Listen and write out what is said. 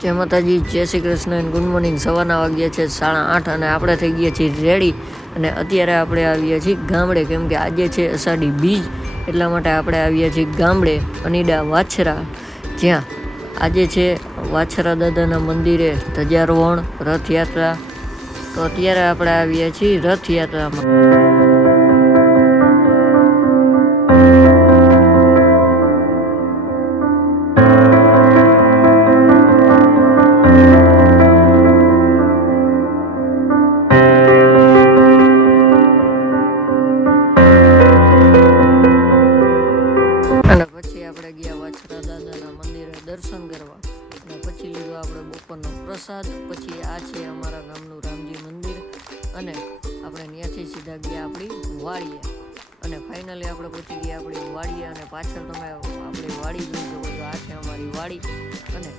જય માતાજી, જય Shri Krishna and good morning. સવારના વાગ્યા છે 8:30 અને આપણે થઈ ગયા છીએ રેડી. અને અત્યારે આપણે આવ્યા છીએ ગામડે, કેમ કે આજે છે અષાઢી બીજ, એટલા માટે આપણે આવ્યા છીએ ગામડે અનીડા વાછરા, જ્યાં આજે છે વાછરા દાદાના મંદિરે ધજારોહણ, રથયાત્રા. તો અત્યારે આપણે આવ્યા છીએ રથયાત્રામાં. અને પછી આપણે ગયા વાછરા દાદાના મંદિરે દર્શન કરવા, અને પછી લીધો આપણે બપોરનો પ્રસાદ. પછી આ છે અમારા ગામનું રામજી મંદિર, અને આપણે ત્યાંથી સીધા ગયા આપણી વાડીએ. અને ફાઇનલી આપણે પહોંચી ગયા આપણી વાડીએ, અને પાછળ તમે આપણી વાડી જોઈ શકો છો. આ છે અમારી વાડી, અને